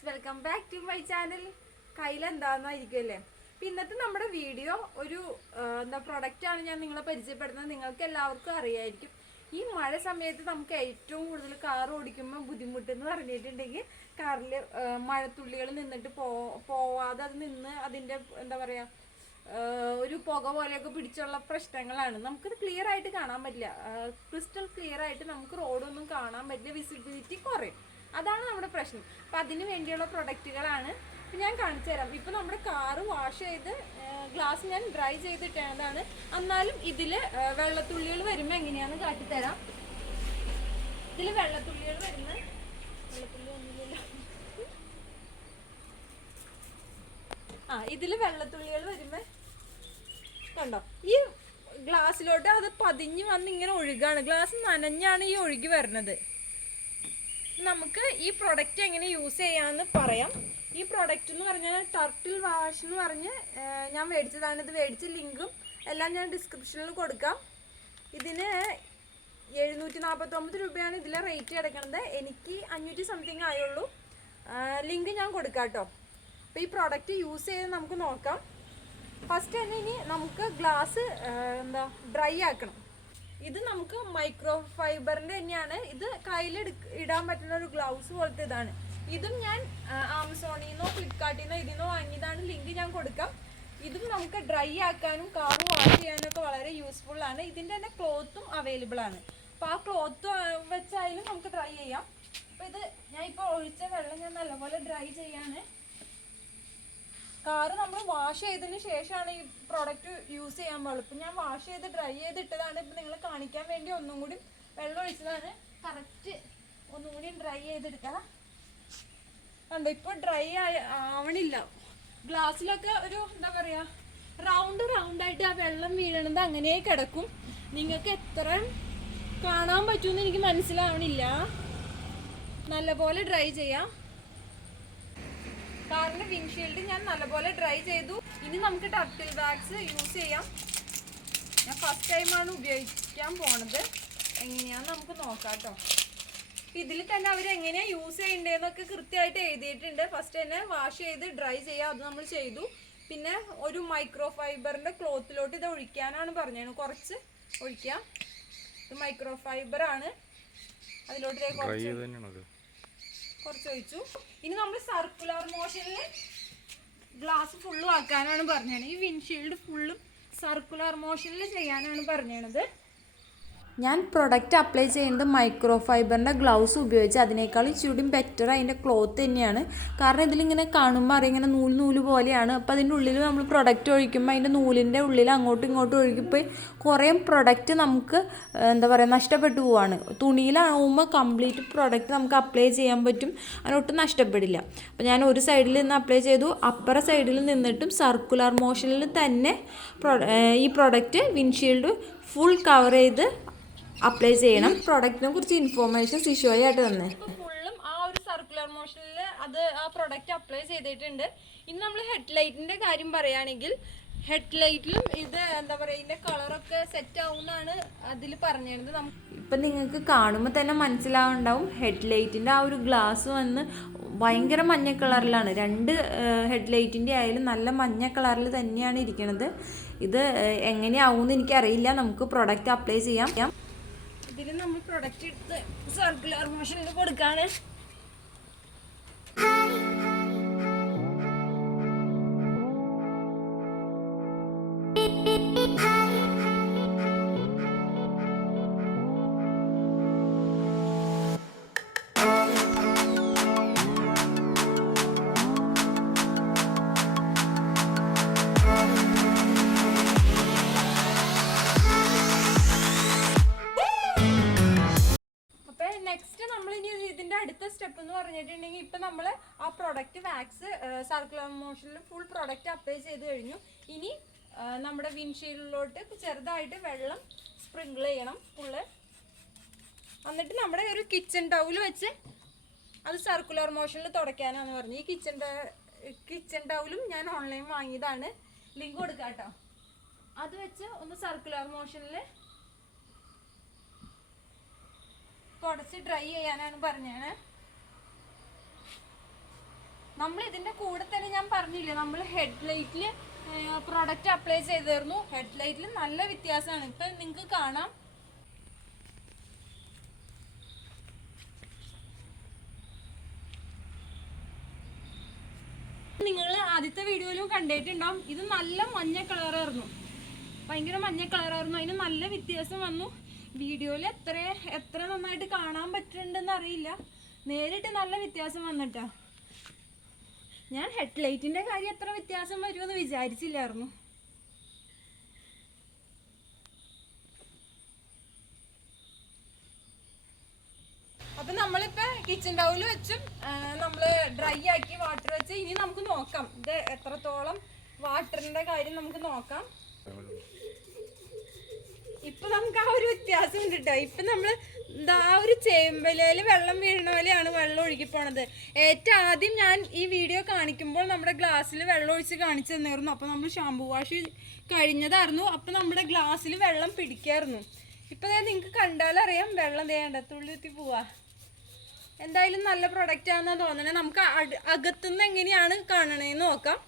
Friends, welcome back to my channel. കയ്യിലെന്താന്നായിരിക്കുമല്ലേ. ഇന്നത്തെ നമ്മുടെ വീഡിയോ ഒരു പ്രൊഡക്റ്റാണ് ഞാൻ നിങ്ങളെ പരിചയപ്പെടുന്നത്. നിങ്ങൾക്ക് എല്ലാവർക്കും അറിയായിരിക്കും, ഈ മഴ സമയത്ത് നമുക്ക് ഏറ്റവും കൂടുതൽ കാർ ഓടിക്കുമ്പോൾ ബുദ്ധിമുട്ടെന്ന് പറഞ്ഞിട്ടുണ്ടെങ്കിൽ കാറിൽ മഴത്തുള്ളികൾ നിന്നിട്ട് പോവാതെ അത് നിന്ന് അതിൻ്റെ ഒരു പുക പോലെയൊക്കെ പിടിച്ചുള്ള പ്രശ്നങ്ങളാണ്. നമുക്കത് ക്ലിയർ ആയിട്ട് കാണാൻ പറ്റില്ല, ക്രിസ്റ്റൽ ക്ലിയർ ആയിട്ട് നമുക്ക് റോഡൊന്നും കാണാൻ പറ്റില്ല, വിസിബിലിറ്റി കുറയും. അതാണ് നമ്മുടെ പ്രശ്നം. അപ്പം അതിന് വേണ്ടിയുള്ള പ്രൊഡക്റ്റുകളാണ് ഞാൻ കാണിച്ചു തരാം. ഇപ്പം നമ്മുടെ കാറ് വാഷ് ചെയ്ത് ഗ്ലാസ് ഞാൻ ഡ്രൈ ചെയ്തിട്ടതാണ്. എന്നാലും ഇതിൽ വെള്ളത്തുള്ളികൾ വരുമ്പോൾ എങ്ങനെയാണെന്ന് കാട്ടിത്തരാം. ഇതിൽ വെള്ളത്തുള്ളികൾ വരുന്ന ഇതിൽ വെള്ളത്തുള്ളികൾ വരുമ്പോൾ കണ്ടോ, ഈ ഗ്ലാസ്സിലോട്ട് അത് പതിഞ്ഞ് വന്ന് ഇങ്ങനെ ഒഴുകാണ്. ഗ്ലാസ് നനഞ്ഞാണ് ഈ ഒഴുകി വരുന്നത്. നമുക്ക് ഈ പ്രൊഡക്റ്റ് എങ്ങനെ യൂസ് ചെയ്യാമെന്ന് പറയാം. ഈ പ്രൊഡക്റ്റ് എന്ന് പറഞ്ഞാൽ ടർട്ടിൽ വാഷ് എന്ന് പറഞ്ഞ് ഞാൻ മേടിച്ചതാണ്. ഇത് മേടിച്ച ലിങ്കും എല്ലാം ഞാൻ ഡിസ്ക്രിപ്ഷനിൽ കൊടുക്കാം. ഇതിന് 749 രൂപയാണ് ഇതിലെ റേറ്റ് കിടക്കുന്നത്. എനിക്ക് 500 സംതിങ് ആയുള്ളൂ. ലിങ്ക് ഞാൻ കൊടുക്കാം കേട്ടോ. അപ്പോൾ ഈ പ്രൊഡക്റ്റ് യൂസ് ചെയ്ത് നമുക്ക് നോക്കാം. ഫസ്റ്റ് തന്നെ ഇനി നമുക്ക് ഗ്ലാസ് ഡ്രൈ ആക്കണം. ഇത് നമുക്ക് മൈക്രോ ഫൈബറിൻ്റെ തന്നെയാണ്. ഇത് കയ്യിൽ ഇടാൻ പറ്റുന്ന ഒരു ഗ്ലൗസ് പോലത്തെ ഇതാണ്. ഇതും ഞാൻ ആമസോണിൽ നിന്നോ ഫ്ലിപ്കാർട്ടിൽ നിന്നോ ഇതിന്നോ വാങ്ങിയതാണ്. ലിങ്ക് ഞാൻ കൊടുക്കാം. ഇതും നമുക്ക് ഡ്രൈ ആക്കാനും കാർ വാഷ് ചെയ്യാനൊക്കെ വളരെ യൂസ്ഫുൾ ആണ്. ഇതിൻ്റെ തന്നെ ക്ലോത്തും അവൈലബിൾ ആണ്. അപ്പോൾ ആ ക്ലോത്ത് വെച്ചായാലും നമുക്ക് ഡ്രൈ ചെയ്യാം. അപ്പോൾ ഇത് ഞാൻ ഇപ്പോൾ ഒഴിച്ച വെള്ളം ഞാൻ നല്ലപോലെ ഡ്രൈ ചെയ്യാണ്. കാറ് നമ്മൾ വാഷ് ചെയ്തതിന് ശേഷമാണ് ഈ പ്രോഡക്റ്റ് യൂസ് ചെയ്യാൻ പാടുള്ളൂ. ഇപ്പം ഞാൻ വാഷ് ചെയ്ത് ഡ്രൈ ചെയ്തിട്ടതാണ്. ഇപ്പം നിങ്ങൾ കാണിക്കാൻ വേണ്ടി ഒന്നും കൂടി വെള്ളം ഒഴിച്ചതാണ്. കറക്റ്റ് ഒന്നും കൂടി ഡ്രൈ ചെയ്തെടുക്കാം. കണ്ടോ, ഇപ്പോൾ ഡ്രൈ ആവണില്ല. ഗ്ലാസ്സിലൊക്കെ ഒരു റൗണ്ടായിട്ട് ആ വെള്ളം വീഴണത് അങ്ങനെ കിടക്കും. നിങ്ങൾക്ക് എത്ര കാണാൻ പറ്റുമെന്ന് എനിക്ക് മനസ്സിലാവണില്ല. നല്ലപോലെ ഡ്രൈ ചെയ്യാം. കാറിന്റെ വിൻഷീൽഡ് ഞാൻ നല്ലപോലെ ഡ്രൈ ചെയ്തു. ഇനി നമുക്ക് ടർട്ടിൽ വാക്സ് യൂസ് ചെയ്യാം. ഞാൻ ഫസ്റ്റ് ടൈമാണ് ഉപയോഗിക്കാൻ പോണത്. എങ്ങനെയാണെന്ന് നമുക്ക് നോക്കാം കേട്ടോ. ഇതിൽ തന്നെ അവർ എങ്ങനെയാണ് യൂസ് ചെയ്യേണ്ടതെന്നൊക്കെ കൃത്യമായിട്ട് എഴുതിയിട്ടുണ്ട്. ഫസ്റ്റ് തന്നെ വാഷ് ചെയ്ത് ഡ്രൈ ചെയ്യുക, അത് നമ്മൾ ചെയ്തു. പിന്നെ ഒരു മൈക്രോ ഫൈബറിൻ്റെ ക്ലോത്തിലോട്ട് ഇത് ഒഴിക്കാനാണ് പറഞ്ഞത്. കുറച്ച് ഒഴിക്കാം. ഇത് മൈക്രോ ഫൈബർ ആണ്. അതിലോട്ട് കുറച്ച് ഒഴിച്ചു. ഇനി നമ്മൾ സർക്കുലർ മോഷനിൽ ഗ്ലാസ് ഫുള്ളും ആക്കാനാണ് പറഞ്ഞത്. ഈ വിൻഷീൽഡ് ഫുള്ളും സർക്കുലർ മോഷനിൽ ചെയ്യാനാണ് പറഞ്ഞത്. ഞാൻ പ്രൊഡക്റ്റ് അപ്ലൈ ചെയ്യുന്നത് മൈക്രോ ഫൈബറിൻ്റെ ഗ്ലൗസ് ഉപയോഗിച്ച്. അതിനേക്കാളും ചൂടും ബെറ്റർ അതിൻ്റെ ക്ലോത്ത് തന്നെയാണ്. കാരണം ഇതിലിങ്ങനെ കാണുമ്പോൾ അറിയാം, ഇങ്ങനെ നൂല് പോലെയാണ്. അപ്പോൾ അതിൻ്റെ ഉള്ളിൽ നമ്മൾ പ്രൊഡക്റ്റ് ഒഴിക്കുമ്പോൾ അതിൻ്റെ നൂലിൻ്റെ ഉള്ളിൽ അങ്ങോട്ടും ഇങ്ങോട്ടും ഒഴുകിപ്പോയി കുറേ പ്രൊഡക്റ്റ് നമുക്ക് നഷ്ടപ്പെട്ടു പോവാണ്. തുണിയിലാവുമ്പോൾ കംപ്ലീറ്റ് പ്രൊഡക്റ്റ് നമുക്ക് അപ്ലൈ ചെയ്യാൻ പറ്റും, അതിനൊട്ടും നഷ്ടപ്പെടില്ല. അപ്പോൾ ഞാൻ ഒരു സൈഡിൽ നിന്ന് അപ്ലൈ ചെയ്തു, അപ്പുറ സൈഡിൽ നിന്നിട്ടും സർക്കുലർ മോഷനിൽ തന്നെ ഈ പ്രൊഡക്റ്റ് വിൻഷീൽഡ് ഫുൾ കവർ ചെയ്ത് അപ്ലൈ ചെയ്യണം. പ്രൊഡക്റ്റിനെ കുറിച്ച് ഇൻഫോർമേഷൻ സിഷോയ് ആയിട്ട് തന്നെ ഫുള്ളും ആ ഒരു സർക്കുലർ മോഷനിൽ ആ പ്രൊഡക്റ്റ് അപ്ലൈ ചെയ്തിട്ടുണ്ട്. ഇനി നമ്മൾ ഹെഡ്ലൈറ്റിൻ്റെ കാര്യം പറയുകയാണെങ്കിൽ ഹെഡ്ലൈറ്റിലും ഇത് ഇതിൻ്റെ കളറൊക്കെ സെറ്റ് ആവുമെന്നാണ് അതിൽ പറഞ്ഞിരുന്നത്. ഇപ്പം നിങ്ങൾക്ക് കാണുമ്പോൾ തന്നെ മനസ്സിലാവുന്നുണ്ടാവും, ഹെഡ്ലൈറ്റിൻ്റെ ആ ഒരു ഗ്ലാസ് വന്ന് ഭയങ്കര മഞ്ഞ കളറിലാണ്. രണ്ട് ഹെഡ്ലൈറ്റിൻ്റെ ആയാലും നല്ല മഞ്ഞ കളറിൽ തന്നെയാണ് ഇരിക്കുന്നത്. ഇത് എങ്ങനെയാവുമെന്ന് എനിക്കറിയില്ല. നമുക്ക് പ്രൊഡക്റ്റ് അപ്ലൈ ചെയ്യാം. ഇതിൽ നമ്മൾ പ്രൊഡക്റ്റ് എടുത്ത് സർക്കുലർ മോഷനിൽ കൊടുക്കാണ്. അടുത്ത സ്റ്റെപ്പ് എന്ന് പറഞ്ഞിട്ടുണ്ടെങ്കിൽ ഇപ്പം നമ്മൾ ആ പ്രൊഡക്റ്റ് വാക്സ് സർക്കുലർ മോഷനിൽ ഫുൾ പ്രൊഡക്റ്റ് അപ്ലൈ ചെയ്ത് കഴിഞ്ഞു. ഇനി നമ്മുടെ വിൻഷീൽഡിലോട്ട് ചെറുതായിട്ട് വെള്ളം സ്പ്രിങ്കിൾ ചെയ്യണം ഫുള്ള്. എന്നിട്ട് നമ്മുടെ ഒരു കിച്ചൺ ടൗൽ വെച്ച് അത് സർക്കുലർ മോഷനിൽ തുടയ്ക്കാനാണ് പറഞ്ഞു. ഈ കിച്ചൺ ടൗലും ഞാൻ ഓൺലൈൻ വാങ്ങിയതാണ്. ലിങ്ക് കൊടുക്കാം കേട്ടോ. അത് വെച്ച് ഒന്ന് സർക്കുലർ മോഷനിൽ തുടച്ച് ഡ്രൈ ചെയ്യാനാണ് പറഞ്ഞത്. നമ്മൾ ഇതിൻ്റെ കൂടെ തന്നെ ഞാൻ പറഞ്ഞില്ലേ, നമ്മൾ ഹെഡ്ലൈറ്റിൽ പ്രൊഡക്റ്റ് അപ്ലൈ ചെയ്തിരുന്നു. ഹെഡ്ലൈറ്റിൽ നല്ല വ്യത്യാസമാണ്. ഇപ്പം നിങ്ങൾക്ക് കാണാം. നിങ്ങൾ ആദ്യത്തെ വീഡിയോയിലും കണ്ടിട്ടുണ്ടാവും, ഇത് നല്ല മഞ്ഞ കളറായിരുന്നു, ഭയങ്കര മഞ്ഞ കളറായിരുന്നു. അതിന് നല്ല വ്യത്യാസം വന്നു. വീഡിയോയിൽ എത്ര നന്നായിട്ട് കാണാൻ പറ്റുന്നുണ്ടെന്ന് അറിയില്ല, നേരിട്ട് നല്ല വ്യത്യാസം വന്നിട്ടാ. ഞാൻ ഹെഡ്ലൈറ്റിൻ്റെ കാര്യം എത്ര വ്യത്യാസം വരുമെന്ന് വിചാരിച്ചില്ലായിരുന്നു. അപ്പം നമ്മളിപ്പോൾ കിച്ചൺ ടൗല് വെച്ചും നമ്മൾ ഡ്രൈ ആക്കി വാട്ടർ വെച്ച് ഇനി നമുക്ക് നോക്കാം ഇത് എത്രത്തോളം വാട്ടറിൻ്റെ കാര്യം നമുക്ക് നോക്കാം. ഇപ്പൊ നമുക്ക് ആ ഒരു വ്യത്യാസം ഉണ്ട് കേട്ടോ. ഇപ്പൊ നമ്മള് ആ ഒരു ചേമ്പലയില് വെള്ളം വീഴുന്ന പോലെയാണ് വെള്ളം ഒഴുകി പോണത്. ഏറ്റവും ആദ്യം ഞാൻ ഈ വീഡിയോ കാണിക്കുമ്പോൾ നമ്മുടെ ഗ്ലാസ്സിൽ വെള്ളം ഒഴിച്ച് കാണിച്ചു തന്നായിരുന്നു. അപ്പൊ നമ്മൾ ഷാമ്പു വാഷ് കഴിഞ്ഞതായിരുന്നു. അപ്പൊ നമ്മുടെ ഗ്ലാസ്സിൽ വെള്ളം പിടിക്കായിരുന്നു. ഇപ്പൊ നിങ്ങൾക്ക് കണ്ടാലറിയാം വെള്ളം തേണ്ട തുള്ളിത്തി പോവാ. എന്തായാലും നല്ല പ്രൊഡക്റ്റ് ആണെന്നാണ് തോന്നണേ. നമുക്ക് അകത്തുനിന്ന് എങ്ങനെയാണ് കാണണേന്ന് നോക്കാം.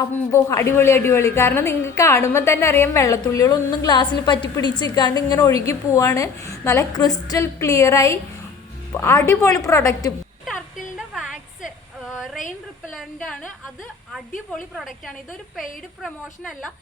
അമ്പോ അടിപൊളി അടിപൊളി. കാരണം നിങ്ങൾക്ക് കാണുമ്പോൾ തന്നെ അറിയാം വെള്ളത്തുള്ളികളൊന്നും ഗ്ലാസ്സിൽ പറ്റി പിടിച്ചിരിക്കാണ്ട് ഇങ്ങനെ ഒഴുകി പോവാണ്. നല്ല ക്രിസ്റ്റൽ ക്ലിയറായി അടിപൊളി പ്രൊഡക്റ്റ്. ടർട്ടിലിൻ്റെ വാക്സ് റെയിൻ റിപ്പലൻ്റ് ആണ്. അത് അടിപൊളി പ്രൊഡക്റ്റാണ്. ഇതൊരു പെയ്ഡ് പ്രൊമോഷൻ അല്ല.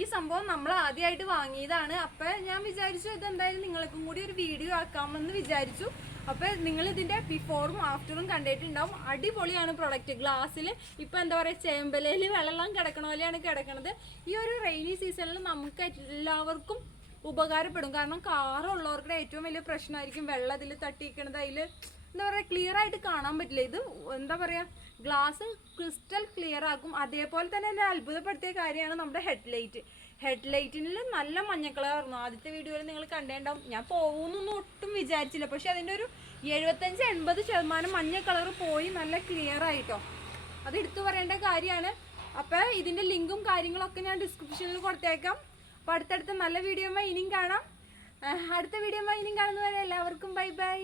ഈ സംഭവം നമ്മൾ ആദ്യമായിട്ട് വാങ്ങിയതാണ്. അപ്പോൾ ഞാൻ വിചാരിച്ചു ഇതെന്തായാലും നിങ്ങൾക്കും കൂടി ഒരു വീഡിയോ ആക്കാമെന്ന് വിചാരിച്ചു. അപ്പോൾ നിങ്ങൾ ഇതിൻ്റെ ബിഫോറും ആഫ്റ്ററും കണ്ടിട്ടുണ്ടാവും. അടിപൊളിയാണ് പ്രൊഡക്റ്റ്. ഗ്ലാസ്സിൽ ഇപ്പോൾ എന്താ പറയുക, ചേമ്പലയിൽ വെള്ളം കിടക്കണ പോലെയാണ് കിടക്കണത്. ഈ ഒരു റെയിനി സീസണിൽ നമുക്ക് എല്ലാവർക്കും ഉപകാരപ്പെടും. കാരണം കാറുള്ളവർക്ക് ഏറ്റവും വലിയ പ്രശ്നമായിരിക്കും വെള്ളം അതിൽ തട്ടിയിരിക്കണത്. അതിൽ എന്താ പറയുക, ക്ലിയർ ആയിട്ട് കാണാൻ പറ്റില്ല. ഇത് എന്താ പറയുക, ഗ്ലാസ് ക്രിസ്റ്റൽ ക്ലിയർ ആക്കും. അതേപോലെ തന്നെ എന്നെ അത്ഭുതപ്പെടുത്തിയ കാര്യമാണ് നമ്മുടെ ഹെഡ്ലൈറ്റിൽ നല്ല മഞ്ഞ കളറായിരുന്നു. ആദ്യത്തെ വീഡിയോയിൽ നിങ്ങൾ കണ്ടേണ്ടാവും. ഞാൻ പോകുന്നൊന്നും ഒട്ടും വിചാരിച്ചില്ല. പക്ഷെ അതിൻ്റെ ഒരു 75-80% മഞ്ഞ കളർ പോയി നല്ല ക്ലിയർ ആയിട്ടോ. അത് എടുത്തു പറയേണ്ട കാര്യമാണ്. അപ്പോൾ ഇതിൻ്റെ ലിങ്കും കാര്യങ്ങളൊക്കെ ഞാൻ ഡിസ്ക്രിപ്ഷനിൽ കൊടുത്തേക്കാം. അപ്പോൾ അടുത്തടുത്ത നല്ല വീഡിയോമായി ഇനിയും കാണാം. അടുത്ത വീഡിയോമായി ഇനിയും കാണുന്നവരെ എല്ലാവർക്കും ബൈ ബൈ.